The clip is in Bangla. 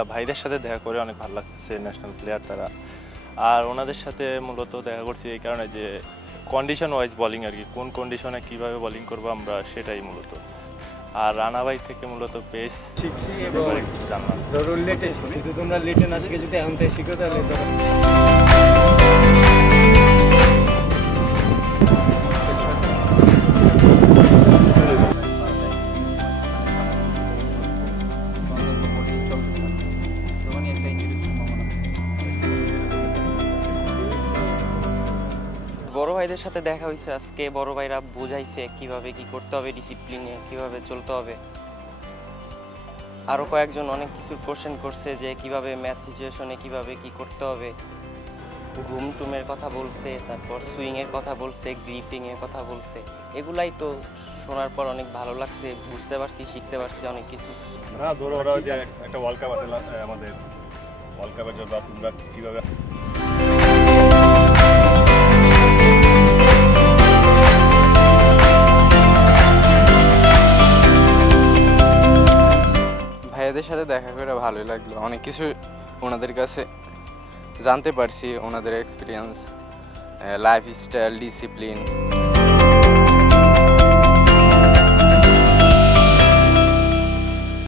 আলহামদুলিল্লাহ ভাইদের সাথে দেখা করে অনেক ভালো লাগতেছে, ন্যাশনাল প্লেয়ার তারা। আর ওনাদের সাথে মূলত দেখা করছি এই কারণে যে কন্ডিশন ওয়াইজ বোলিং আর কি, কোন কন্ডিশনে কীভাবে বোলিং করবো আমরা সেটাই মূলত। আর রানা ভাই থেকে মূলত পেস শিখছি ব্যাপারে কিছু জানলাম। ধরো লেটে শিখছি, তো তোমরা লেটে না শিখে যদি এখন থেকে শিখো তাহলে ধরো বড় ভাইদের সাথে দেখা হয়েছে আজকে, বড় ভাইরা বুঝাইছে কিভাবে কি করতে হবে, ডিসিপ্লিনে কিভাবে চলতে হবে। আরও কয়েকজন অনেক কিছু কোশ্চেন করছে যে কিভাবে ম্যাচ সিচুয়েশনে কিভাবে কি করতে হবে। ঘুম টুমের কথা বলছে, তারপর সুইংয়ের কথা বলছে, গ্রিপিংয়ের কথা বলছে। এগুলাই তো শোনার পর অনেক ভালো লাগছে, বুঝতে পারছি, শিখতে পারছি অনেক কিছু। হ্যাঁ, ধরো ওরা যে একটা ওয়ার্ল্ড কাপ আছে আমাদের, ওয়ার্ল্ড কাপের জন্য তোমরা কীভাবে ভাইয়াদের সাথে দেখা করে ভালোই লাগলো, অনেক কিছু ওনাদের কাছে জানতে পারছি, ওনাদের এক্সপিরিয়েন্স, লাইফস্টাইল, ডিসিপ্লিন।